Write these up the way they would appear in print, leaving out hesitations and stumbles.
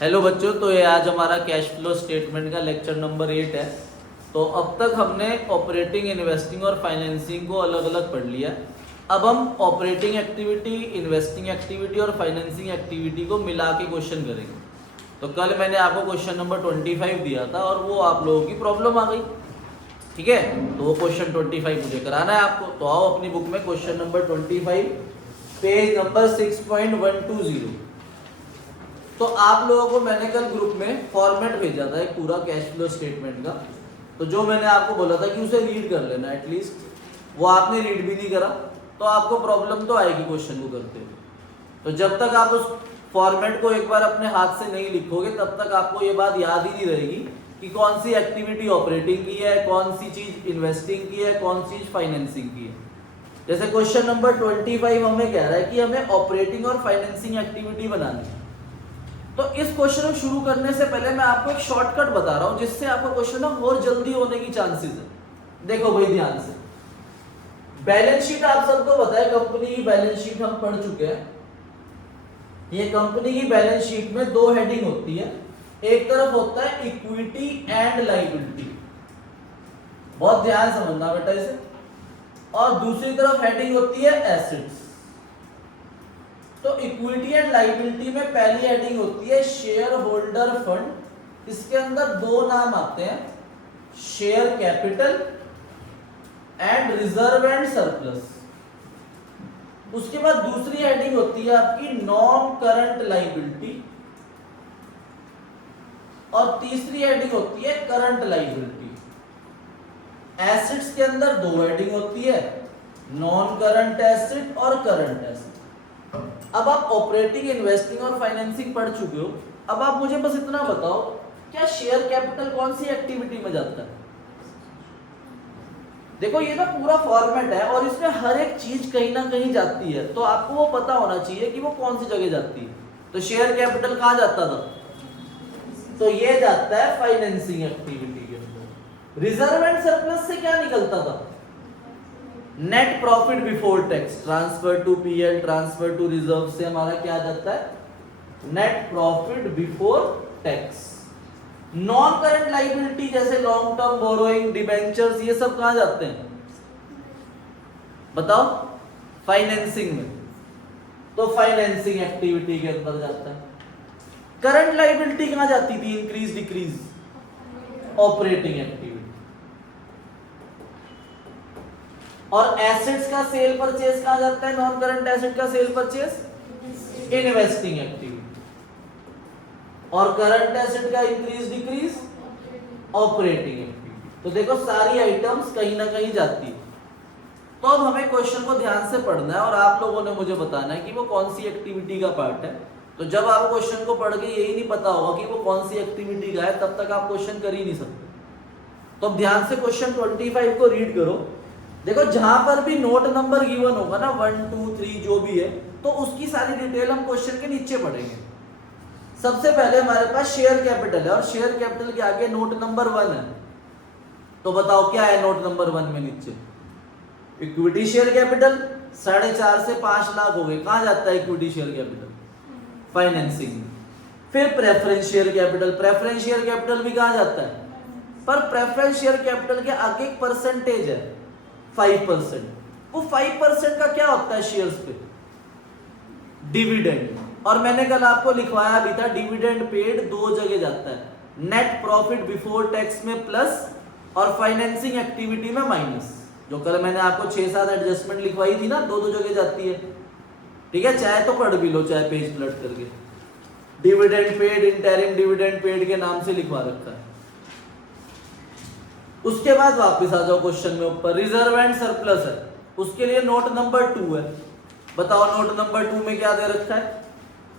Hello बच्चों, तो ये आज हमारा कैश फ्लो स्टेटमेंट का लेक्चर नंबर 8 है। तो अब तक हमने ऑपरेटिंग, इन्वेस्टिंग और फाइनेंसिंग को अलग अलग पढ़ लिया। अब हम ऑपरेटिंग एक्टिविटी, इन्वेस्टिंग एक्टिविटी और फाइनेंसिंग एक्टिविटी को मिला के क्वेश्चन करेंगे। तो कल मैंने आपको क्वेश्चन नंबर 25 दिया था और वो आप लोगों की प्रॉब्लम आ गई, ठीक है। तो वो क्वेश्चन 25 मुझे कराना है आपको। तो आओ अपनी बुक में क्वेश्चन नंबर 25, पेज नंबर 6.120। तो आप लोगों को मैंने कल ग्रुप में फॉर्मेट भेजा था एक पूरा कैश फ्लो स्टेटमेंट का। तो जो मैंने आपको बोला था कि उसे रीड कर लेना एटलीस्ट, वो आपने रीड भी नहीं करा, तो आपको प्रॉब्लम तो आएगी क्वेश्चन को करते हुए। तो जब तक आप उस फॉर्मेट को एक बार अपने हाथ से नहीं लिखोगे तब तक आपको ये बात याद ही नहीं रहेगी कि कौन सी एक्टिविटी ऑपरेटिंग की है, कौन सी चीज इन्वेस्टिंग की है, कौन सी चीज फाइनेंसिंग की है। जैसे क्वेश्चन नंबर 25 हमें कह रहा है कि हमें ऑपरेटिंग और फाइनेंसिंग एक्टिविटी बनानी है। तो इस क्वेश्चन को शुरू करने से पहले मैं आपको एक शॉर्टकट बता रहा हूं जिससे आपका क्वेश्चन और जल्दी होने की चांसेस है। देखो भाई ध्यान से, बैलेंस शीट आप सबको पता है, कंपनी की बैलेंस शीट हम पढ़ चुके हैं। ये कंपनी की बैलेंस शीट में दो हेडिंग होती है। एक तरफ होता है इक्विटी एंड लायबिलिटी, बहुत ध्यान समझना बेटा इसे, और दूसरी तरफ हेडिंग होती है एसेट्स। तो इक्विटी एंड लायबिलिटी में पहली हेडिंग होती है शेयर होल्डर फंड। इसके अंदर दो नाम आते हैं, share capital and reserve and surplus. उसके बाद दूसरी हेडिंग होती है आपकी नॉन करंट लायबिलिटी, और तीसरी हेडिंग होती है करंट लायबिलिटी। एसेट्स के अंदर दो हेडिंग होती है, नॉन करंट एसेट और करंट एसेट। अब आप ऑपरेटिंग, इन्वेस्टिंग और फाइनेंसिंग पढ़ चुके हो। अब आप मुझे बस इतना बताओ, क्या शेयर कैपिटल कौन सी एक्टिविटी में जाता है? देखो ये ना पूरा फॉर्मेट है और इसमें हर एक चीज कहीं ना कहीं जाती है, तो आपको वो पता होना चाहिए कि वो कौन सी जगह जाती है। तो शेयर कैपिटल कहां जाता था? तो ये जाता है फाइनेंसिंग एक्टिविटी के अंदर। रिजर्व एंड सरप्लस से क्या निकलता था? Net profit before tax, transfer to PL, transfer to reserve से हमारा क्या जाता है? Net profit before tax. Non current liability जैसे लॉन्ग टर्म बोरोइंग, डिबेंचर्स, ये सब कहां जाते हैं बताओ? फाइनेंसिंग में। तो फाइनेंसिंग एक्टिविटी के अंदर जाता है। करंट लायबिलिटी कहां जाती थी? Increase decrease, operating activity. और एसेट्स का सेल परचेज कहां जाता है? नॉन करंट एसेट का सेल परचेज, इन्वेस्टिंग एक्टिविटी। और करंट एसेट का इंक्रीज डिक्रीज, ऑपरेटिंग एक्टिविटी। तो देखो सारी आइटम्स कहीं ना कहीं जाती है। तो अब हमें क्वेश्चन को ध्यान से पढ़ना है और आप लोगों ने मुझे बताना है कि वो कौन सी एक्टिविटी का पार्ट है। तो जब आप क्वेश्चन को पढ़ के यही नहीं पता होगा कि वो कौन सी एक्टिविटी का है, तब तक आप क्वेश्चन कर ही नहीं सकते। तो अब ध्यान से क्वेश्चन 25 को रीड करो। देखो जहां पर भी नोट नंबर गिवन होगा ना, 1 2 3 जो भी है, तो उसकी सारी डिटेल हम क्वेश्चन के नीचे पढ़ेंगे। सबसे पहले हमारे पास शेयर कैपिटल है और शेयर कैपिटल के आगे नोट नंबर 1 है। तो बताओ क्या है नोट नंबर 1 में नीचे? इक्विटी शेयर कैपिटल 4.5 से 5 लाख हो गए, कहां जाता है इक्विटी शेयर कैपिटल? फाइनेंसिंग। फिर preference share capital, preference share capital भी कहां जाता है? पर प्रेफरेंस शेयर कैपिटल के आगे एक परसेंटेज है 5%। वो 5% का क्या होता है शेयर्स पे? डिविडेंड। और मैंने कल आपको लिखवाया भी था, डिविडेंड पेड दो जगह जाता है, नेट प्रॉफिट बिफोर टैक्स में प्लस और फाइनेंसिंग एक्टिविटी में माइनस। जो कल मैंने आपको 6-7 एडजस्टमेंट लिखवाई थी ना, दो जगह जाती है, ठीक है। चाहे तो पढ़ भी लो, चाहे पेज पलट करके। Dividend paid, interim dividend paid के नाम से लिखवा रखा है। उसके बाद वापस आ जाओ क्वेश्चन में ऊपर, रिजर्व एंड सरप्लस है, उसके लिए नोट नंबर 2 है। बताओ नोट नंबर 2 में क्या दे रखा है?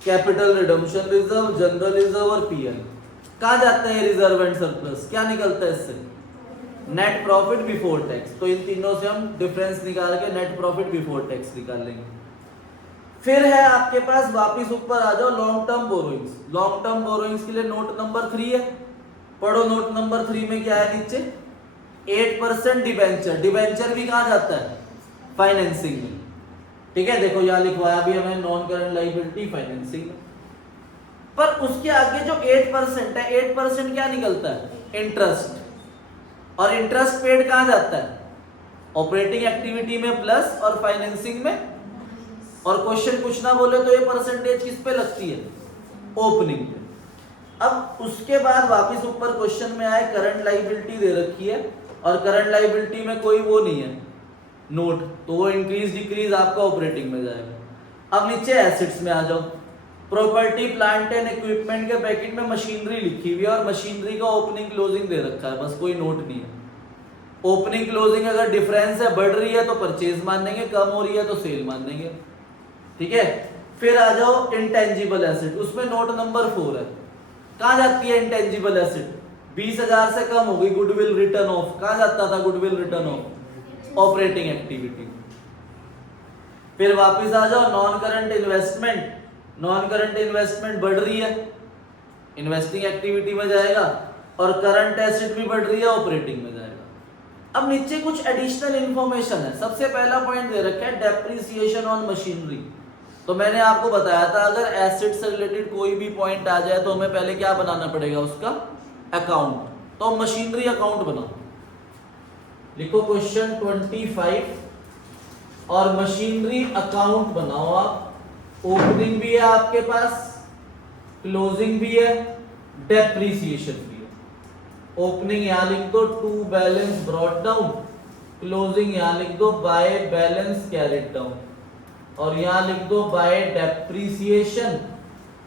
Capital redemption reserve, general reserve और पीएल। कहां जाता है रिजर्व एंड सरप्लस? क्या निकलता है इससे? Net profit before tax. तो इन तीनों से हम डिफरेंस निकाल के नेट प्रॉफिट बिफोर टैक्स निकाल लेंगे। फिर है आपके पास, वापिस ऊपर आ जाओ, long term borrowings. Long term borrowings के लिए नोट नंबर 3 है। पढ़ो नोट नंबर 3 में क्या है नीचे? 8% डिबेंचर। डिबेंचर भी कहां जाता है? फाइनेंसिंग में, ठीक है। देखो यहां लिखवाया भी हमें, नॉन करंट लायबिलिटी फाइनेंसिंग। पर उसके आगे जो 8% है, 8% क्या निकलता है? इंटरेस्ट। और इंटरेस्ट पेड कहां जाता है? ऑपरेटिंग एक्टिविटी में प्लस और फाइनेंसिंग में। और क्वेश्चन कुछ ना बोले तो ये परसेंटेज किस पे लगती है? ओपनिंग पे। अब उसके बाद वापस ऊपर क्वेश्चन में आए करंट लाइबिलिटी दे रखी है और करंट लाइबिलिटी में कोई वो नहीं है नोट, तो वो इंक्रीज डिक्रीज आपका ऑपरेटिंग में जाएगा। अब नीचे एसेट्स में आ जाओ। प्रॉपर्टी प्लांट एंड इक्विपमेंट के ब्रैकेट में मशीनरी लिखी हुई है और मशीनरी का ओपनिंग क्लोजिंग दे रखा है, बस कोई नोट नहीं है। ओपनिंग क्लोजिंग अगर डिफरेंस है, बढ़ रही है तो परचेज मान लेंगे, कम हो रही है तो सेल मान लेंगे, ठीक है। फिर आ जाओ इंटेंजिबल एसेट, उसमें नोट नंबर 4 है। कहां जाती है इंटेंजिबल एसेट? 20,000 से कम हो गई, गुडविल रिटर्न ऑफ। कहां जाता था goodwill return of? Operating activity. फिर वापस आ जाओ non current investment. Non current investment बढ़ रही है, इन्वेस्टिंग एक्टिविटी में जाएगा, और करंट एसेट भी बढ़ रही है, ऑपरेटिंग में जाएगा। अब नीचे कुछ एडिशनल इंफॉर्मेशन है। सबसे पहला पॉइंट दे रखा है डेप्रिसिएशन ऑन मशीनरी। तो मैंने आपको बताया था अगर एसेट से रिलेटेड कोई भी पॉइंट आ जाए तो हमें पहले क्या बनाना पड़ेगा? उसका अकाउंट। तो मशीनरी अकाउंट बनाओ, लिखो क्वेश्चन 25 और मशीनरी अकाउंट बनाओ आप। ओपनिंग भी है आपके पास, क्लोजिंग भी है, डेप्रिसिएशन भी है। ओपनिंग यहां लिख दो to balance brought down, closing यहां लिख दो बाय बैलेंस कैरिड डाउन, और यहां लिख दो बाय डेप्रिसिएशन,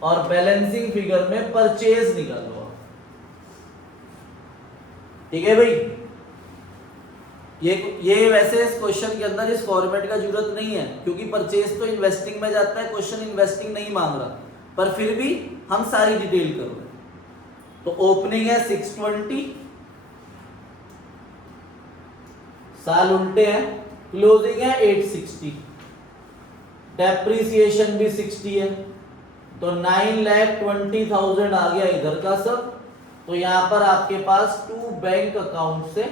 और बैलेंसिंग फिगर में परचेज निकालो। ठीक है भाई, ये वैसे इस क्वेश्चन के अंदर इस फॉर्मेट का जरूरत नहीं है क्योंकि परचेज तो इन्वेस्टिंग में जाता है, क्वेश्चन इन्वेस्टिंग नहीं मांग रहा, पर फिर भी हम सारी डिटेल कर रहे हैं। तो ओपनिंग है 620, साल उल्टे हैं, क्लोजिंग है 860, डेप्रिसिएशन भी 60 है, तो 9,20,000 आ गया इधर का सब। तो यहां पर आपके पास टू बैंक अकाउंट से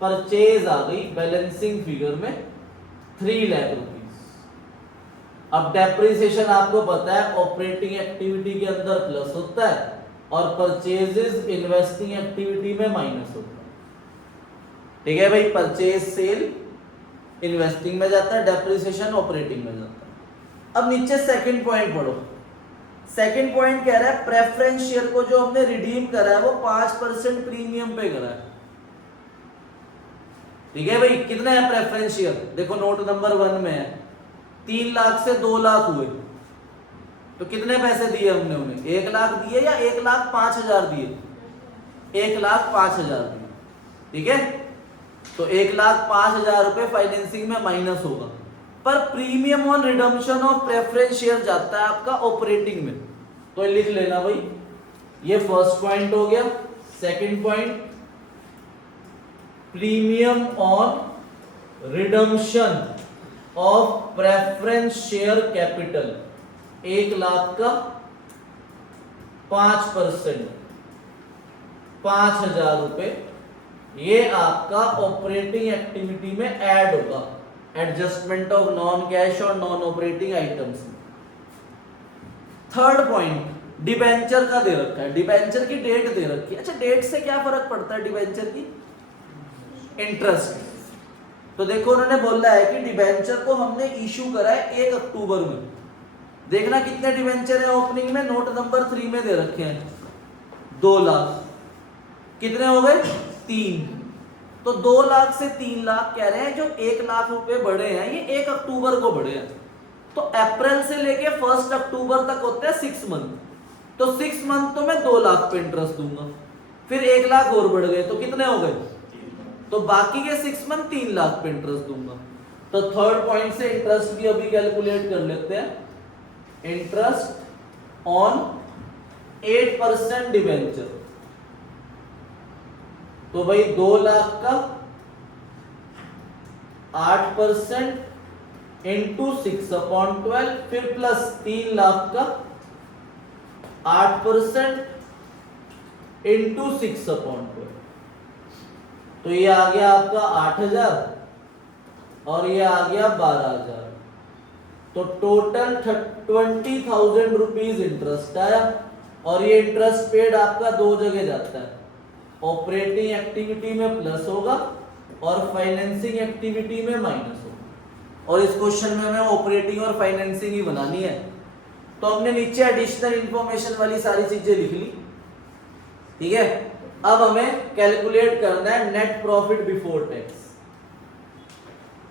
परचेज आ गई बैलेंसिंग फिगर में 3 लाख रुपीस। अब डेप्रिसिएशन आपको पता है ऑपरेटिंग एक्टिविटी के अंदर प्लस होता है और परचेजेस इन्वेस्टिंग एक्टिविटी में माइनस होता है। ठीक है भाई, परचेज सेल इन्वेस्टिंग में जाता है, डेप्रिसिएशन ऑपरेटिंग में जाता है। अब नीचे सेकंड पॉइंट पढ़ो। सेकंड पॉइंट कह रहा है प्रेफरेंस शेयर को जो हमने रिडीम करा है वो 5% प्रीमियम पे करा है। ठीक है भाई, कितने हैं प्रेफरेंस शेयर? देखो नोट नंबर 1 में है 3 लाख से 2 लाख हुए, तो कितने पैसे दिए हमने उन्हें? 1 लाख दिए या 1,05,000 दिए? 1,05,000 दिए। ठीक है, तो 1,05,000 रुपए फाइनेंसिंग में माइनस होगा, पर premium on redemption of preference share जाता है आपका ऑपरेटिंग में। तो लिख लेना भाई, ये फर्स्ट पॉइंट हो गया। Second point, premium on redemption of preference share capital 1 lakh का 5%, 5,000 रुपए, ये आपका ऑपरेटिंग एक्टिविटी में ऐड होगा, एडजस्टमेंट ऑफ नॉन कैश और non operating items. Third point, debenture का दे रखा है, डिबेंचर की डेट दे रखी है। अच्छा, डेट से क्या फर्क पड़ता है डिबेंचर की? इंटरेस्ट। तो देखो उन्होंने बोला है कि डिबेंचर को हमने इशू करा है 1 अक्टूबर में। देखना कितने डिबेंचर है ओपनिंग में, नोट नंबर 3 में दे रखे हैं 2 लाख। कितने हो गए? 3। तो 2 लाख से 3 लाख कह रहे हैं, जो 1 लाख रुपए बढ़े हैं ये 1 अक्टूबर को बढ़े हैं। तो अप्रैल से लेके 1 अक्टूबर तक होते हैं 6 मंथ, तो 6 मंथ तो मैं 2 लाख पे इंटरेस्ट दूंगा, फिर 1 लाख और बढ़ गए तो कितने हो गए? तो बाकी के 6 मंथ 3 लाख पे इंटरेस्ट दूंगा। तो थर्ड पॉइंट से इंटरेस्ट भी अभी कैलकुलेट कर लेते हैं। इंटरेस्ट ऑन 8% डिबेंचर, तो भाई 2 लाख का 8% इंटू 6/12, फिर प्लस 3 लाख का 8% इंटू 6/12, तो ये आ गया आपका 8,000 और ये आ गया 12,000। तो टोटल 20,000 रुपीज इंटरेस्ट आया और ये इंटरेस्ट पेड आपका दो जगह जाता है, ऑपरेटिंग एक्टिविटी में प्लस होगा और फाइनेंसिंग एक्टिविटी में माइनस होगा। और इस क्वेश्चन में हमें ऑपरेटिंग और फाइनेंसिंग ही बनानी है, तो हमने नीचे एडिशनल इंफॉर्मेशन वाली सारी चीजें लिख ली, ठीक है। अब हमें कैलकुलेट करना है नेट प्रॉफिट बिफोर टैक्स,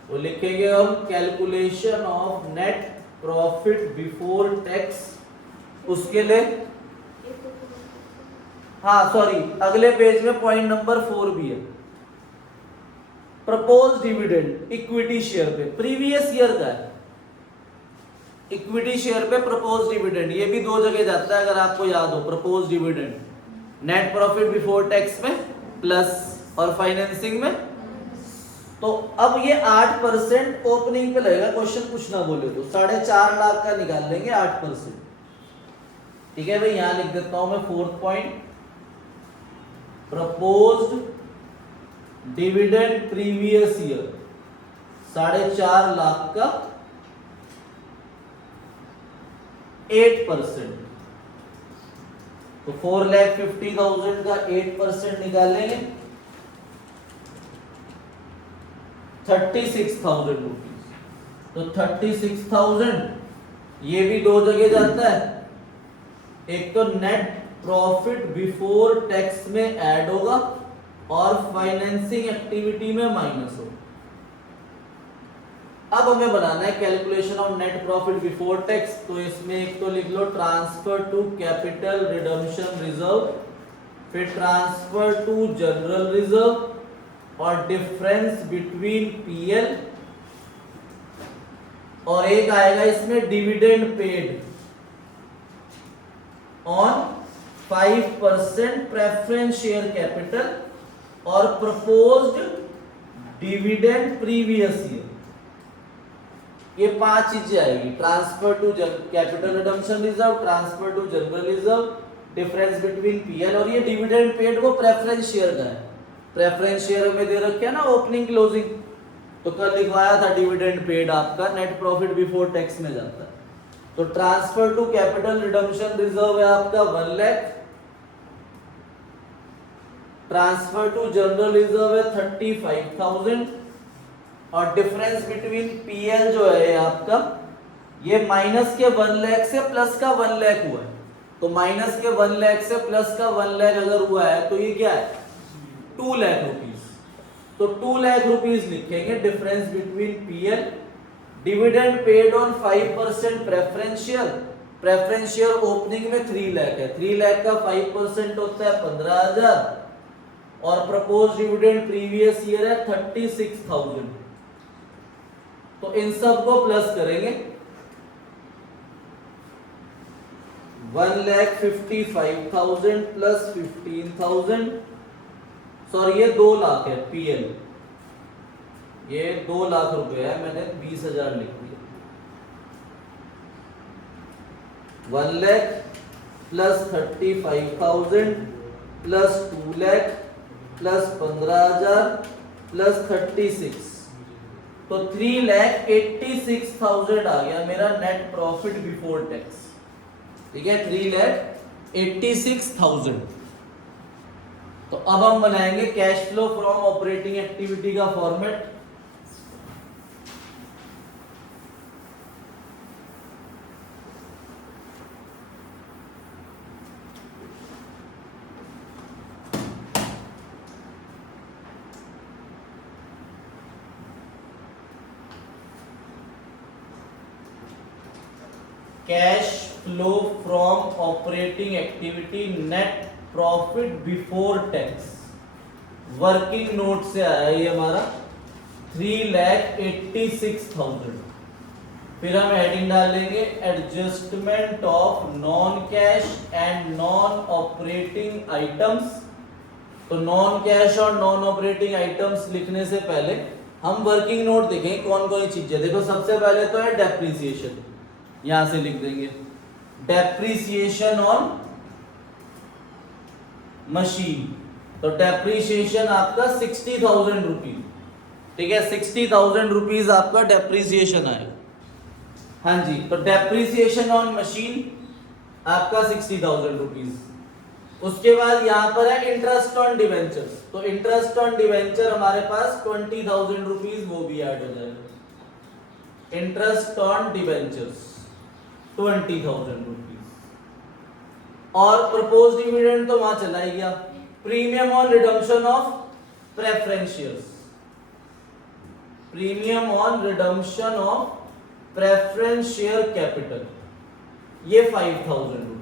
तो लिखेंगे हम calculation of net profit before tax. उसके लिए हाँ सॉरी, अगले पेज में पॉइंट नंबर 4 भी है, प्रपोज डिविडेंड इक्विटी शेयर पे, प्रीवियस ईयर का है, इक्विटी शेयर पे प्रपोज डिविडेंड, ये भी दो जगह जाता है अगर आपको याद हो। Propose dividend net profit before tax में प्लस और फाइनेंसिंग में। तो अब ये 8% ओपनिंग पे लगेगा, क्वेश्चन कुछ ना बोले तो 4.5 लाख का निकाल लेंगे 8%, ठीक है भाई। यहां लिख देता हूं मैं 4th point, proposed dividend previous year 4.5 lakh का 8%, तो 4,50,000 का 8% निकालेंगे 36,000 रुपीज। तो 36,000 ये भी दो जगह जाता है, एक तो नेट प्रॉफिट बिफोर टैक्स में ऐड होगा और फाइनेंसिंग एक्टिविटी में माइनस होगा। अब हमें बनाना है calculation of net profit before tax, तो इसमें एक तो लिख लो transfer to capital redemption reserve, फिर ट्रांसफर टू जनरल रिजर्व और डिफरेंस बिटवीन पीएल, और एक आएगा इसमें dividend paid on 5% preference share capital और प्रपोज्ड डिविडेंड प्रीवियस ईयर। ये 5 चीजें आएगी, transfer to capital redemption reserve, transfer to general reserve, difference between PL, और ये डिविडेंड पेड वो प्रेफरेंस शेयर का है। प्रेफरेंस शेयर में दे रखे है ना ओपनिंग क्लोजिंग, तो कल लिखवाया था डिविडेंड पेड आपका नेट प्रॉफिट बिफोर टैक्स में जाता है। तो transfer to capital redemption reserve है आपका 1 lakh, transfer to general reserve है 35,000, और डिफरेंस बिटवीन पीएल जो है आपका ये माइनस के 1 लाख से प्लस का 1 लाख हुआ है। तो माइनस के 1 लाख से प्लस का 1 लाख अगर हुआ है तो ये क्या है 2 लाख रुपीस। तो 2 लाख रुपीस लिखेंगे difference between PL, dividend paid on 5% preference share, preference share opening में 3 लाख है, 3 लाख का 5% होता है 15,000, और प्रपोज डिविडेंड प्रीवियस ईयर है 36,000। तो इन सब को प्लस करेंगे 1,55,000 प्लस 15,000, सॉरी ये 2 लाख है पीएल, ये 2 लाख रुपए है, मैंने 20,000 लिख दिया। 1 lakh plus 35,000 plus 2 lakh plus 15,000 plus 36, तो 3,86,000 आ गया मेरा नेट प्रॉफिट बिफोर टैक्स, ठीक है 3,86,000। तो अब हम बनाएंगे cash flow from operating activity का format. Cash flow from operating activity net profit before tax, working note से आया ये हमारा 3,86,000। फिर हम हेडिंग डालेंगे adjustment of non cash and non operating items. तो नॉन कैश और नॉन ऑपरेटिंग आइटम्स लिखने से पहले हम वर्किंग नोट देखें कौन कौन सी चीजें। देखो सबसे पहले तो है डेप्रिसिएशन, यहां से लिख देंगे डेप्रिसिएशन ऑन मशीन। तो डेप्रिसिएशन आपका 60,000 रुपीज, ठीक है 60,000 रुपीज आपका डेप्रिसिएशन आएगा। हाँ जी, तो डेप्रिसिएशन ऑन मशीन आपका 60,000 रुपीज। उसके बाद यहाँ पर है इंटरेस्ट ऑन डिवेंचर्स, तो इंटरेस्ट ऑन डिवेंचर हमारे पास 20,000 रुपीज, वो भी ऐड हो जाएगा। Interest on debentures 20,000 rupees. और प्रपोज डिविडेंड तो वहां चला ही गया। Premium on redemption of preference shares, premium on redemption of preference share capital, ये 5,000 रुपीज।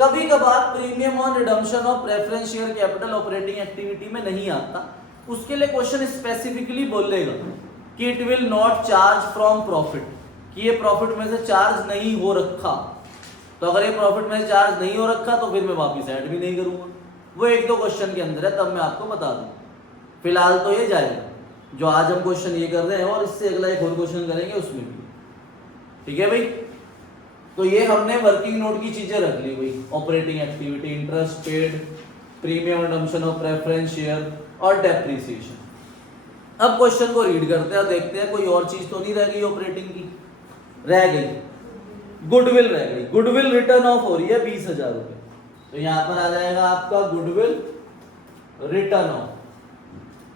कभी कभार premium on redemption of preference share capital operating activity में नहीं आता, उसके लिए क्वेश्चन स्पेसिफिकली बोलेगा कि it will not charge from profit, कि ये प्रॉफिट में से चार्ज नहीं हो रखा। तो अगर ये प्रॉफिट में से चार्ज नहीं हो रखा तो फिर मैं वापिस ऐड भी नहीं करूंगा। वो एक दो क्वेश्चन के अंदर है, तब मैं आपको बता दूं। फिलहाल तो ये जाएगा जो आज हम क्वेश्चन ये कर रहे हैं, और इससे अगला एक और क्वेश्चन करेंगे उसमें भी। ठीक है भाई, तो ये हमने वर्किंग नोट की चीजें रख ली भाई। Operating activity, interest paid, premium redemption of preference share और डेप्रिसिएशन। अब क्वेश्चन को रीड करते हैं और देखते हैं कोई और चीज तो नहीं रह गई ऑपरेटिंग की। रह गई गुडविल, रह गई। गुडविल रिटर्न ऑफ हो रही है 20,000 रुपए, तो यहां पर आ जाएगा आपका गुडविल रिटर्न ऑफ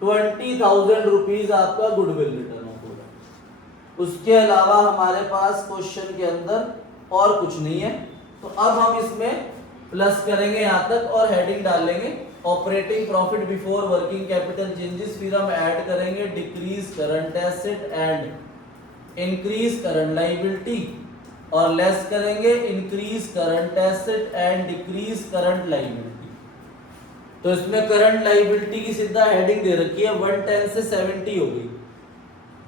20,000 रुपीज, आपका गुडविल रिटर्न ऑफ होगा। उसके अलावा हमारे पास क्वेश्चन के अंदर और कुछ नहीं है, तो अब हम इसमें प्लस करेंगे यहां तक और हेडिंग डाल लेंगे operating profit before working capital changes. फिर हम ऐड करेंगे decrease current asset and increase current liability, और लेस करेंगे increase current asset and decrease current liability. तो इसमें करंट लायबिलिटी की सीधा हेडिंग दे रखी है 110 से 70 हो गई।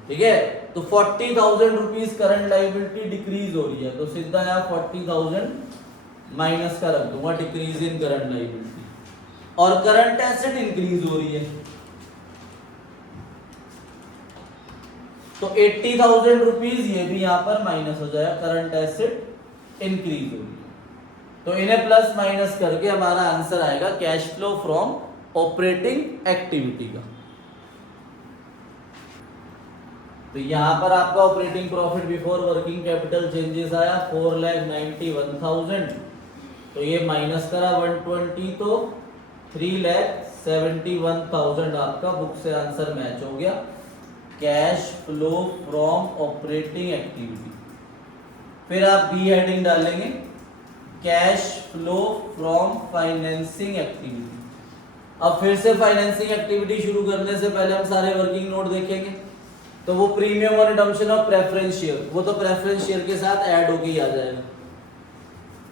ठीक है, तो 40,000 रुपीज करंट लायबिलिटी डिक्रीज हो रही है, तो सीधा यहाँ 40,000 माइनस का रख दूंगा डिक्रीज इन करंट लायबिलिटी, और करंट एसेट इंक्रीज हो रही है, तो 80,000 रुपीज ये भी यहां पर माइनस हो जाएगा, करंट एसेट इंक्रीज हो रही है। तो इन्हें प्लस माइनस करके हमारा आंसर आएगा cash flow from operating activity का। तो यहां पर आपका operating profit before working capital changes आया 4,91,000, तो ये माइनस करा 120, तो 3,71,000 आपका बुक से आंसर मैच हो गया। Cash flow from operating activity. फिर आप बी हेडिंग डालेंगे cash flow from financing activity. अब फिर से फाइनेंसिंग एक्टिविटी शुरू करने से पहले हम सारे वर्किंग नोट देखेंगे। तो वो प्रीमियम और रिडम्पशन ऑफ प्रेफरेंस शेयर, वो तो प्रेफरेंस शेयर के साथ ऐड होके ही आ जाएगा।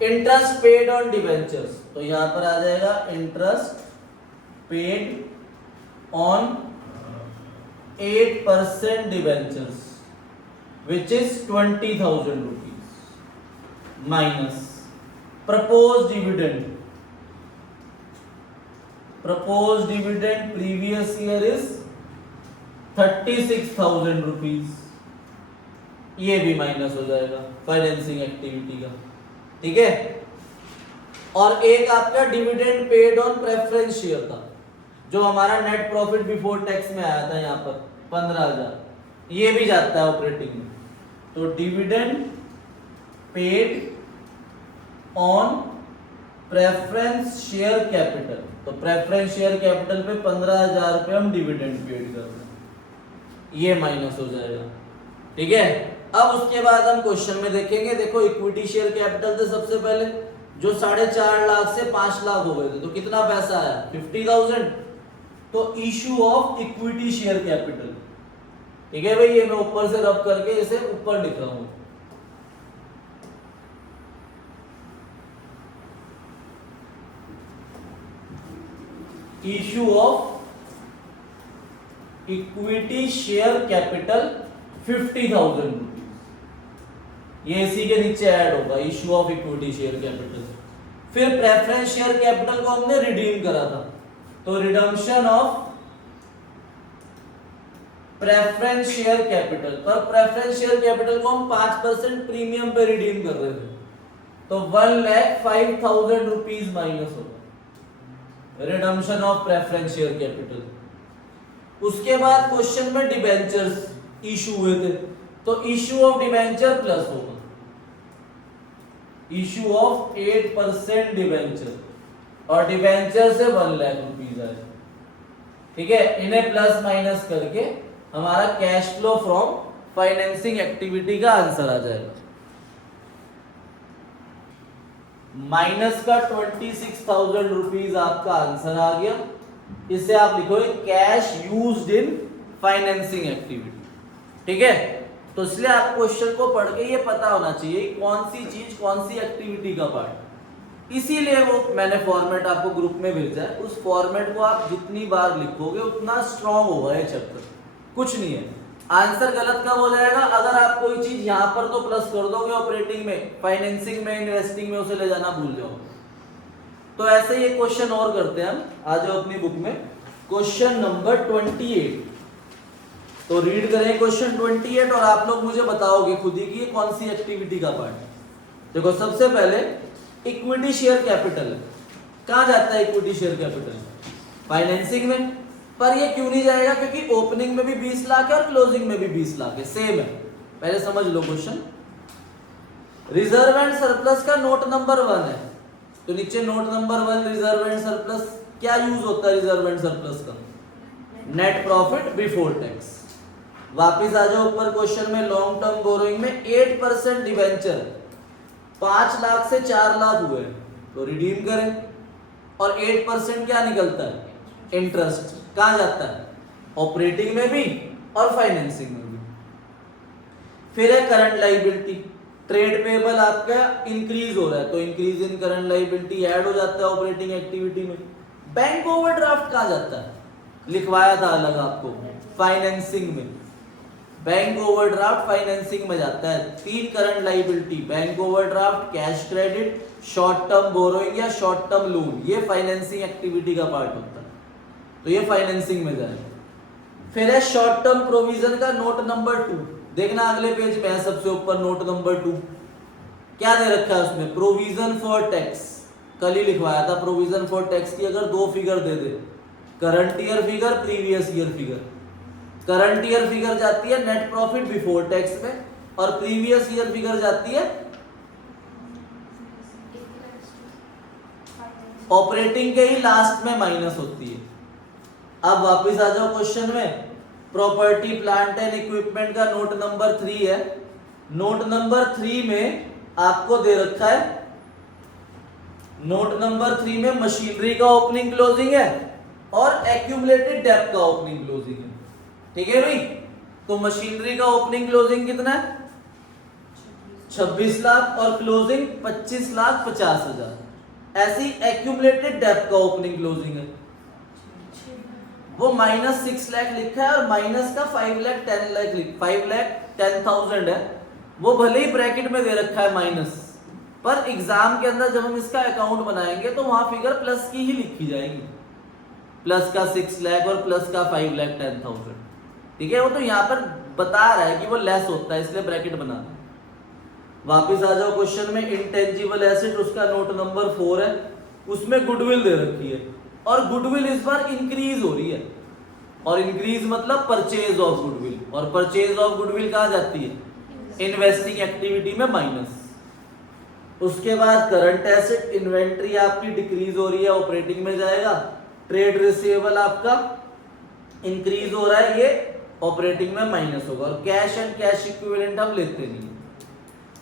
इंटरेस्ट पेड ऑन डिवेंचर्स, तो यहां पर आ जाएगा interest paid on 8% debentures which is 20,000 rupees minus propose dividend. Propose dividend previous year is 36,000 rupees, ये भी माइनस हो जाएगा फाइनेंसिंग एक्टिविटी का। ठीक है, और एक आपका dividend paid on preference share था जो हमारा नेट प्रॉफिट बिफोर टैक्स में आया था यहाँ पर 15,000, ये भी जाता है ऑपरेटिंग में। तो dividend paid on preference share capital, तो प्रेफरेंस शेयर कैपिटल पे 15,000 रुपए हम डिविडेंड पेड कर रहे हैं, ये माइनस हो जाएगा। ठीक है, अब उसके बाद हम क्वेश्चन में देखेंगे। देखो इक्विटी शेयर कैपिटल थे सबसे पहले, जो 4.5 लाख से 5 लाख हो गए थे, तो कितना पैसा आया 50,000। तो issue of equity share capital. ठीक है भाई, ये मैं ऊपर से रब करके इसे ऊपर लिख रहा हूं। Issue of equity share capital 50,000 rupees, ये इसी के नीचे ऐड होगा issue of equity share capital. फिर प्रेफरेंस शेयर कैपिटल को हमने रिडीम करा था, तो redemption of preference share capital, पर प्रेफरेंस शेयर कैपिटल को हम 5% प्रीमियम पे रिडीम कर रहे थे, तो 1,05,000 रुपीज माइनस होगा redemption of preference share capital. उसके बाद क्वेश्चन में डिबेंचर्स इशू हुए थे, तो इशू ऑफ डिबेंचर प्लस होगा इशू ऑफ 8% डिवेंचर, और डिवेंचर से 1 लाख रुपीज आए। ठीक है, इन्हें प्लस माइनस करके हमारा cash flow from financing activity का आंसर आ जाएगा। माइनस का 26,000 रुपीज आपका आंसर आ गया। इसे आप लिखोगे कैश यूज्ड इन फाइनेंसिंग एक्टिविटी। ठीक है, तो इसलिए आप क्वेश्चन को पढ़ के ये पता होना चाहिए कौन सी चीज कौन सी एक्टिविटी का पार्ट। इसीलिए वो मैंने फॉर्मेट आपको ग्रुप में भेजा है। उस फॉर्मेट को आप जितनी बार लिखोगे उतना स्ट्रांग होगा ये चैप्टर। कुछ नहीं है, आंसर गलत कब हो जाएगा, अगर आप कोई चीज यहां पर तो प्लस कर दोगे ऑपरेटिंग में, फाइनेंसिंग में, इन्वेस्टिंग में उसे ले जाना भूल जाओ। तो ऐसे ही क्वेश्चन और करते हैं हम। आ जाओ अपनी बुक में, क्वेश्चन नंबर 28। तो रीड करें क्वेश्चन 28 और आप लोग मुझे बताओगे खुद ही कि ये कौन सी एक्टिविटी का पार्ट है। देखो, सबसे पहले इक्विटी शेयर कैपिटल है। कहां जाता है इक्विटी शेयर कैपिटल? फाइनेंसिंग में। पर ये क्यों नहीं जाएगा? क्योंकि ओपनिंग में भी 20 लाख है और क्लोजिंग में भी 20 लाख है, सेम है। पहले समझ लो क्वेश्चन। रिजर्व एंड सरप्लस का नोट नंबर 1 है, तो नीचे note number 1 reserve and surplus. क्या यूज होता है रिजर्व एंड सरप्लस का? Net profit before tax. वापिस आ जाओ ऊपर क्वेश्चन में, लॉन्ग टर्म बोरोइंग में 8% डिवेंचर 5 लाख से 4 लाख हुए तो रिडीम करें, और 8% क्या निकलता है? इंटरेस्ट। कहां जाता है? ऑपरेटिंग में भी और फाइनेंसिंग में भी। फिर है करंट लाइबिलिटी। ट्रेड पेबल आपका इंक्रीज हो रहा है तो increase in current liability add हो जाता है ऑपरेटिंग एक्टिविटी में। बैंक ओवरड्राफ्ट कहां जाता है? लिखवाया था अलग आपको, फाइनेंसिंग में। बैंक ओवरड्राफ्ट फाइनेंसिंग में जाता है। 3 current liability, bank overdraft, cash credit, short term borrowing या शॉर्ट टर्म लोन, ये फाइनेंसिंग एक्टिविटी का पार्ट होता है, तो ये फाइनेंसिंग में जाएगा। फिर है शॉर्ट टर्म प्रोविजन का नोट नंबर 2। देखना अगले पेज में है सबसे ऊपर नोट नंबर 2। क्या दे रखा है उसमें? Provision for tax. कल ही लिखवाया था प्रोविजन फॉर टैक्स की अगर 2 फिगर दे दे, current year figure, previous year figure. Current year figure जाती है नेट प्रॉफिट बिफोर टैक्स में, और प्रीवियस ईयर फिगर जाती है ऑपरेटिंग के ही लास्ट में माइनस होती है। अब वापस आ जाओ क्वेश्चन में। प्रॉपर्टी प्लांट एंड इक्विपमेंट का नोट नंबर 3 है। नोट नंबर 3 में आपको दे रखा है, नोट नंबर 3 में मशीनरी का ओपनिंग क्लोजिंग है और एक्यूमुलेटेड डेब्ट का ओपनिंग क्लोजिंग है। ठीक है भाई, तो मशीनरी का ओपनिंग क्लोजिंग कितना है? 26 लाख और क्लोजिंग 25,50,000। ऐसी एक्यूमुलेटेड डेब्ट का ओपनिंग क्लोजिंग है, वो -6 लाख लिखा है और माइनस का 5,10,000 है। वो भले ही ब्रैकेट में दे रखा है माइनस, पर एग्जाम के अंदर जब हम इसका अकाउंट बनाएंगे तो वहां फिगर प्लस की ही लिखी जाएगी, प्लस का 6 लाख और प्लस का 5,10,000। ठीक है, वो तो यहाँ पर बता रहा है कि वो लेस होता है इसलिए ब्रैकेट बना रहा है। वापिस आ जाओ क्वेश्चन में। इंटेंजिबल एसेट उसका नोट नंबर 4 है, उसमें गुडविल दे रखी है और गुडविल इस बार इंक्रीज हो रही है, और इंक्रीज मतलब परचेज ऑफ गुडविल, और परचेज ऑफ गुडविल कहां जाती है? इन्वेस्टिंग एक्टिविटी में माइनस। उसके बाद करंट एसेट इन्वेंट्री आपकी डिक्रीज हो रही है, ऑपरेटिंग में जाएगा। ट्रेड रिसीवेबल आपका इंक्रीज हो रहा है, ये ऑपरेटिंग में माइनस होगा, और कैश एंड कैश इक्विवेलेंट हम लेते नहीं।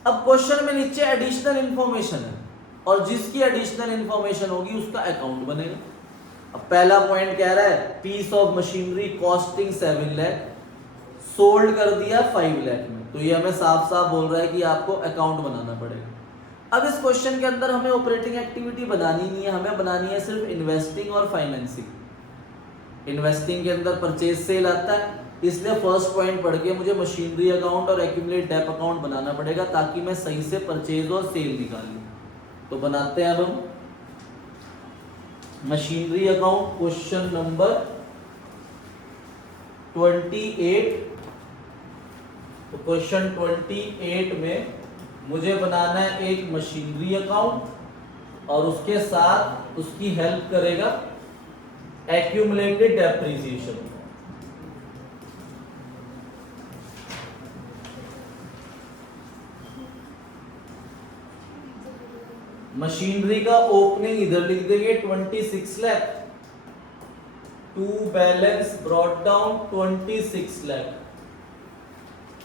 अब क्वेश्चन में नीचे एडिशनल इंफॉर्मेशन है, और जिसकी एडिशनल इंफॉर्मेशन होगी उसका अकाउंट बनेगा। अब पहला पॉइंट कह रहा है piece of machinery costing 7 lakh sold कर दिया 5 लाख में, तो ये हमें साफ साफ बोल रहा है कि आपको अकाउंट बनाना पड़ेगा। अब इस क्वेश्चन के अंदर हमें ऑपरेटिंग एक्टिविटी बनानी नहीं है, हमें बनानी है सिर्फ इन्वेस्टिंग और फाइनेंसिंग। इन्वेस्टिंग के अंदर परचेज सेल आता है, इसलिए फर्स्ट पॉइंट पढ़ के मुझे मशीनरी अकाउंट और एक्यूमुलेट डेप अकाउंट बनाना पड़ेगा ताकि मैं सही से परचेज और सेल निकाल लूं। तो बनाते हैं अब हम मशीनरी अकाउंट, क्वेश्चन नंबर 28। तो क्वेश्चन 28 में मुझे बनाना है एक मशीनरी अकाउंट, और उसके साथ उसकी हेल्प करेगा एक्यूमुलेटेड डेप्रिसिएशन। मशीनरी का ओपनिंग इधर लिख देंगे 26 lakh, to balance brought down 26 lakh,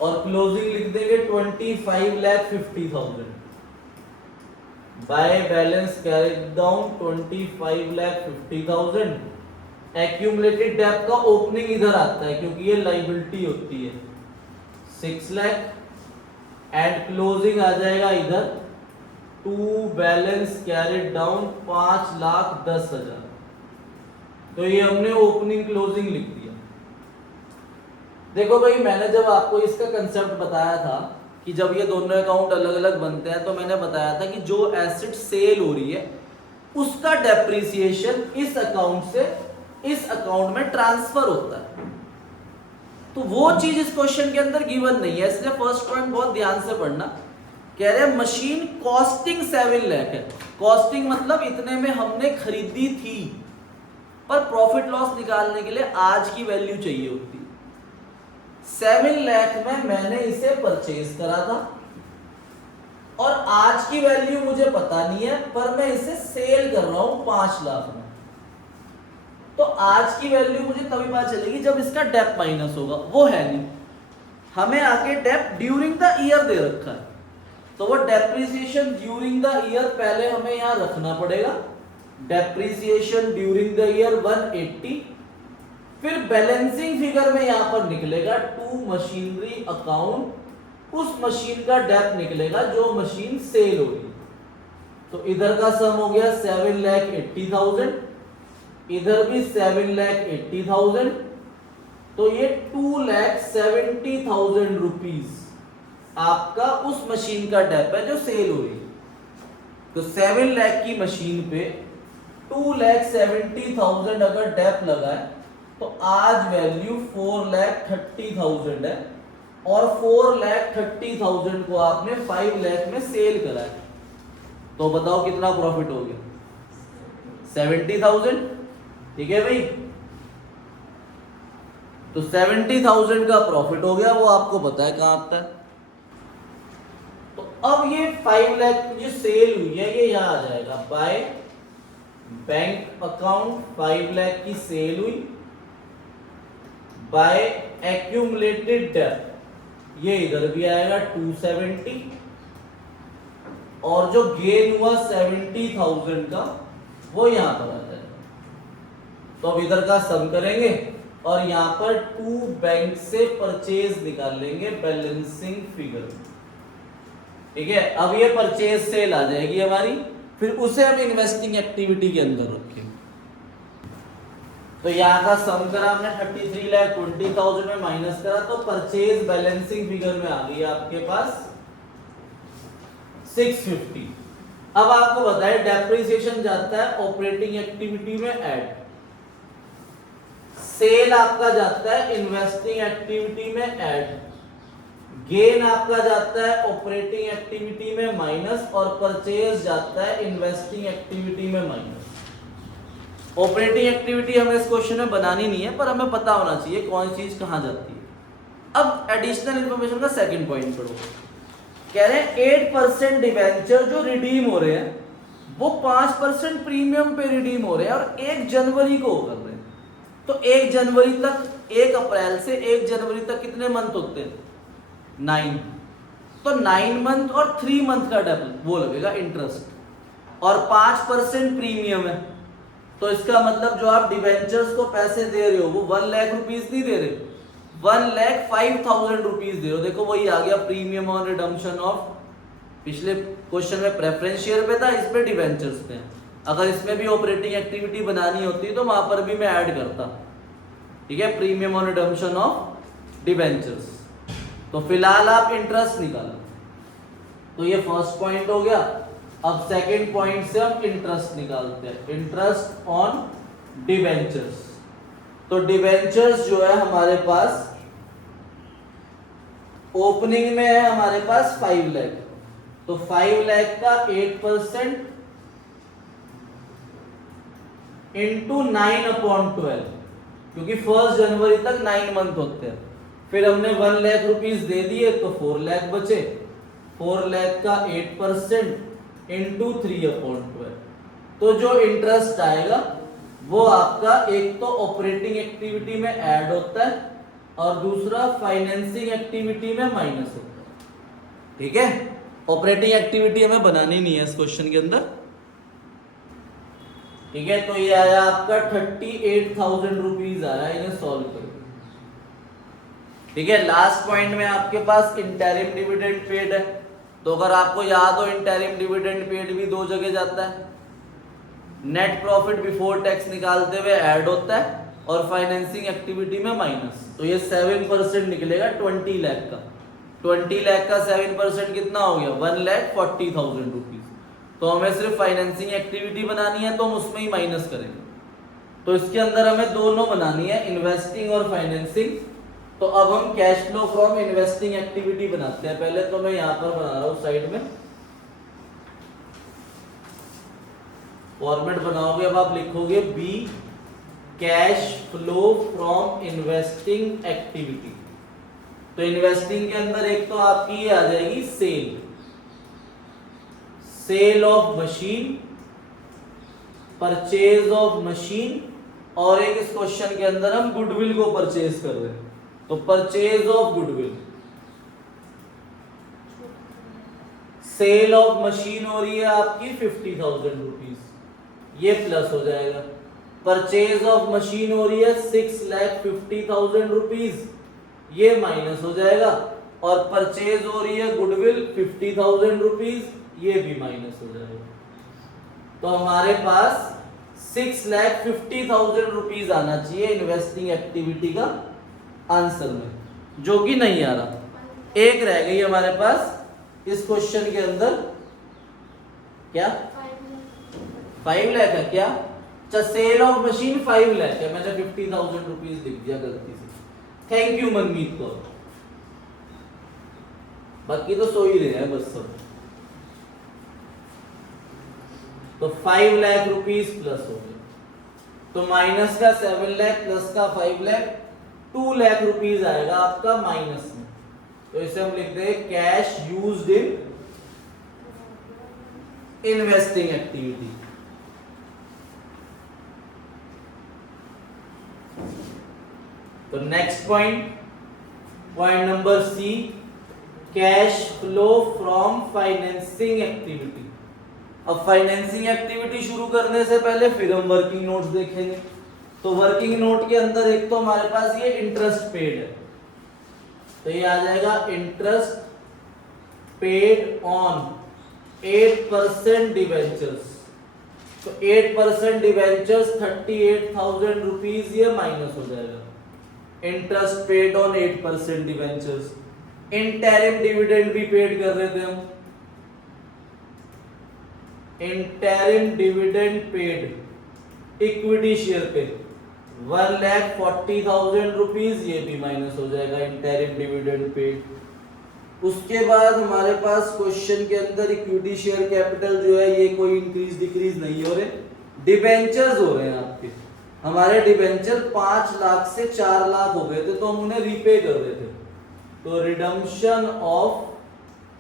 और क्लोजिंग लिख देंगे 25,50,000, by balance carried down 25,50,000। Accumulated डेब्ट का ओपनिंग इधर आता है क्योंकि ये लायबिलिटी होती है 6 लाख, एंड क्लोजिंग आ जाएगा इधर, टू बैलेंस कैरिड डाउन 5,10,000। तो ये हमने ओपनिंग क्लोजिंग लिख दिया। देखो भाई, मैंने जब आपको इसका कंसेप्ट बताया था कि जब ये दोनों अकाउंट अलग अलग बनते हैं, तो मैंने बताया था कि जो एसेट सेल हो रही है उसका डेप्रिसिएशन इस अकाउंट से इस अकाउंट में ट्रांसफर होता है। तो वो चीज इस क्वेश्चन के अंदर गिवन नहीं है, इसलिए फर्स्ट पॉइंट बहुत ध्यान से पढ़ना। कह रहे हैं मशीन कॉस्टिंग 7 लाख है। कॉस्टिंग मतलब इतने में हमने खरीदी थी, पर प्रॉफिट लॉस निकालने के लिए आज की वैल्यू चाहिए होती। 7 लाख में मैंने इसे परचेज करा था और आज की वैल्यू मुझे पता नहीं है, पर मैं इसे सेल कर रहा हूं 5 लाख में। तो आज की वैल्यू मुझे तभी पता चलेगी जब इसका डेप्ट माइनस होगा, वो है नहीं। हमें आगे डेप्ट ड्यूरिंग द ईयर दे रखा है, तो वो डेप्रिसिएशन ड्यूरिंग द ईयर पहले हमें यहां रखना पड़ेगा। डेप्रिसिएशन ड्यूरिंग द ईयर 180, फिर बैलेंसिंग फिगर में यहां पर निकलेगा टू मशीनरी अकाउंट, उस मशीन का डेप्ट निकलेगा जो मशीन सेल होगी। तो इधर का सम हो गया 7,80,000, इधर भी 7,80,000, तो ये 2,70,000 रुपीज आपका उस मशीन का डेप्ट है जो सेल हो रही है। तो 7 लाख की मशीन पे 2,70,000 अगर डेप्ट लगा है तो आज वैल्यू 4,30,000 है, और 4,30,000 को आपने 5 लाख में सेल करा है। तो बताओ कितना प्रॉफिट हो गया? 70,000। ठीक है भाई, तो 70,000 का प्रॉफिट हो गया, वो आपको पता है कहां आता है। तो अब ये 5 लाख की जो सेल हुई है ये यहां आ जाएगा, बाय बैंक अकाउंट 5 लाख की सेल हुई, बाय एक्यूमुलेटेड डेप्ट ये इधर भी आएगा 270, और जो गेन हुआ 70,000 का वो यहां पर आ जाएगा। तो अब इधर का सम करेंगे और यहां पर टू बैंक से परचेज निकाल लेंगे बैलेंसिंग फिगर। ठीक है, अब ये परचेज सेल आ जाएगी हमारी, फिर उसे हम इन्वेस्टिंग एक्टिविटी के अंदर रखेंगे। तो यहां का सम करा हमने 33,20,000 में माइनस करा, तो परचेज बैलेंसिंग फिगर में आ गई आपके पास 650। अब आपको बताए डेप्रिसिएशन जाता है ऑपरेटिंग एक्टिविटी में ऐड, सेल आपका जाता है इन्वेस्टिंग एक्टिविटी में ऐड, गेन आपका जाता है ऑपरेटिंग एक्टिविटी में माइनस, और परचेज जाता है इन्वेस्टिंग एक्टिविटी में माइनस। ऑपरेटिंग एक्टिविटी हमें इस क्वेश्चन में बनानी नहीं है, पर हमें पता होना चाहिए कौन सी चीज कहां जाती है। अब एडिशनल इंफॉर्मेशन का सेकंड पॉइंट पढ़ो। कह रहे हैं 8% डिवेंचर जो रिडीम हो रहे हैं वो 5% प्रीमियम पे रिडीम हो रहे हैं, और 1 जनवरी को कर रहे हैं। तो 1 जनवरी तक, 1 अप्रैल से 1 जनवरी तक कितने मंथ होते हैं? 9। तो 9 मंथ और 3 मंथ का डबल वो लगेगा इंटरेस्ट, और 5% प्रीमियम है। तो इसका मतलब जो आप डिवेंचर्स को पैसे दे रहे हो वो 1 लाख रुपीज नहीं दे रहे, 1,05,000 रुपीज दे रहे हो। देखो वही आ गया प्रीमियम ऑन रिडम्पशन ऑफ, पिछले क्वेश्चन में प्रेफरेंस शेयर पे था, इस पे डिवेंचर्स पे। अगर इसमें भी ऑपरेटिंग एक्टिविटी बनानी होती तो वहां पर भी मैं ऐड करता। ठीक है, premium on redemption of debentures. तो फिलहाल आप इंटरेस्ट निकालो। तो ये फर्स्ट पॉइंट हो गया। अब सेकंड पॉइंट से हम इंटरेस्ट निकालते हैं, इंटरेस्ट ऑन डिवेंचर्स। तो डिवेंचर्स जो है हमारे पास ओपनिंग में है हमारे पास 5 लाख, तो 5 लाख का 8% इंटू 9/12, क्योंकि 1 जनवरी तक 9 मंथ होते हैं। फिर हमने 1 लाख रुपीज दे दिए तो 4 लाख बचे, 4 लाख का 8% इंटू 3/12। तो जो इंटरेस्ट आएगा वो आपका एक तो ऑपरेटिंग एक्टिविटी में ऐड होता है और दूसरा फाइनेंसिंग एक्टिविटी में माइनस होता है। ठीक है, ऑपरेटिंग एक्टिविटी हमें बनानी नहीं है इस क्वेश्चन के अंदर। ठीक है, तो ये आया आपका 38,000 रुपीज आया इन्हें सॉल्व करके। ठीक है, लास्ट पॉइंट में आपके पास इंटरिम डिविडेंड पेड है, तो अगर आपको याद हो इंटरिम डिविडेंड पेड भी दो जगह जाता है, नेट प्रॉफिट बिफोर टैक्स निकालते हुए ऐड होता है और फाइनेंसिंग एक्टिविटी में माइनस। तो ये 7% निकलेगा 20 लाख का। 20 लाख का 7% कितना हो गया? 1,40,000 रुपीज। तो हमें सिर्फ फाइनेंसिंग एक्टिविटी बनानी है तो हम उसमें ही माइनस करेंगे। तो इसके अंदर हमें दोनों बनानी है, इन्वेस्टिंग और फाइनेंसिंग। तो अब हम cash flow from investing activity बनाते हैं। पहले तो मैं यहां पर बना रहा हूं साइड में, फॉर्मेट बनाओगे अब आप लिखोगे B cash flow from investing activity. तो इन्वेस्टिंग के अंदर एक तो आपकी ये आ जाएगी sale of machine, purchase of machine, और एक इस क्वेश्चन के अंदर हम गुडविल को परचेज कर रहे हैं, तो purchase of goodwill. Sale of machine हो रही है आपकी 50,000 रुपीज, ये प्लस हो जाएगा। परचेज ऑफ मशीन हो रही है 6,50,000 रुपीज, ये माइनस हो जाएगा। और परचेज हो रही है गुडविल 50,000 रुपीज, ये भी माइनस हो जाएगा। तो हमारे पास 6,50,000 रुपीज आना चाहिए इन्वेस्टिंग एक्टिविटी का आंसर में, जो कि नहीं आ रहा। एक रह गई हमारे पास इस क्वेश्चन के अंदर, क्या 5 लाख है क्या? अच्छा, सेल ऑफ मशीन 5 लाख है, मैंने 50,000 रुपीज लिख दिया गलती से। थैंक यू मनमीत को। बाकी तो सो ही रहे हैं बस सब। तो 5 लाख रुपीज प्लस हो गए, तो माइनस का 7 लाख प्लस का 5 लाख, 2 लाख रुपीज आएगा आपका माइनस में। तो इसे हम लिखते हैं cash used in investing activity. तो next point number C, cash flow from financing activity. अब फाइनेंसिंग एक्टिविटी शुरू करने से पहले फिर हम वर्किंग नोट्स देखेंगे। तो वर्किंग नोट के अंदर एक तो हमारे पास ये इंटरेस्ट पेड है, तो ये आ जाएगा इंटरेस्ट पेड ऑन 8% डिवेंचर्स। तो 8% डिवेंचर्स 38,000 रुपीज, ये माइनस हो जाएगा। Interest paid on 8% debentures. Interim dividend भी पेड कर रहे थे हम, interim dividend paid equity share पे 1,40,000 रुपीज, ये भी माइनस हो जाएगा इंटरिम डिविडेंड पेड। उसके बाद हमारे पास क्वेश्चन के अंदर इक्विटी शेयर कैपिटल जो है ये कोई इंक्रीज डिक्रीज नहीं हो रहे, डिबेंचर्स हो रहे हैं आपके। हमारे डिबेंचर 5 लाख से 4 लाख हो गए थे, तो हम उन्हें रीपे कर रहे थे। तो रिडम्पशन ऑफ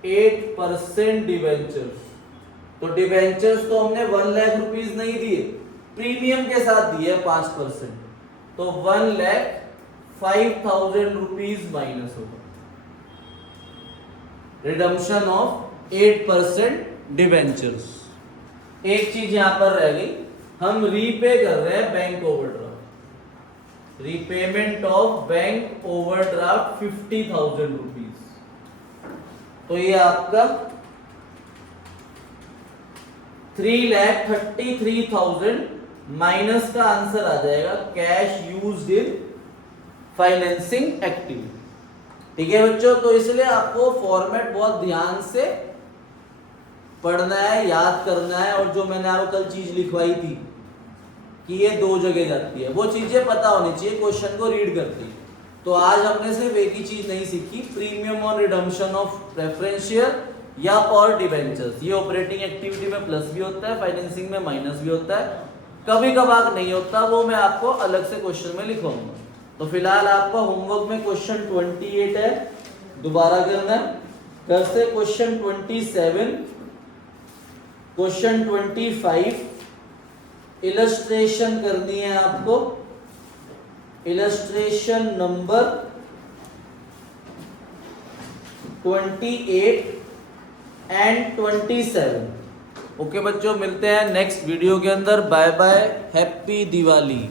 8% डिबेंचर्स। तो डिबेंचर्स तो हमने 1 लाख रुपीज नहीं दिए, प्रीमियम के साथ दिए 5%, तो 1,05,000 रुपीज माइनस होगा। Redemption of 8% debentures. एक चीज यहां पर रह गई, हम रीपे कर रहे हैं bank overdraft, repayment of bank overdraft 50,000 rupees. तो ये आपका 3,33,000 माइनस का आंसर आ जाएगा कैश यूज्ड इन फाइनेंसिंग एक्टिविटी। ठीक है बच्चों, तो इसलिए आपको फॉर्मेट बहुत ध्यान से पढ़ना है, याद करना है। और जो मैंने आपको कल चीज लिखवाई थी कि ये 2 जगह जाती है, वो चीजें पता होनी चाहिए क्वेश्चन को रीड करते ही। तो आज हमने सिर्फ एक ही चीज नहीं सीखी, premium on redemption of preference share या और डिबेंचर्स। ये ऑपरेटिंग एक्टिविटी में प्लस भी होता है, फाइनेंसिंग में माइनस भी होता है, कभी कभार नहीं होता, वो मैं आपको अलग से क्वेश्चन में लिखवाऊंगा। तो फिलहाल आपका होमवर्क में क्वेश्चन 28 है, दोबारा करना है। कर से क्वेश्चन 27 क्वेश्चन 25 इलस्ट्रेशन करनी है आपको। Illustration number 28 and 27। ओके बच्चों, मिलते हैं नेक्स्ट वीडियो के अंदर। Bye bye, happy Diwali.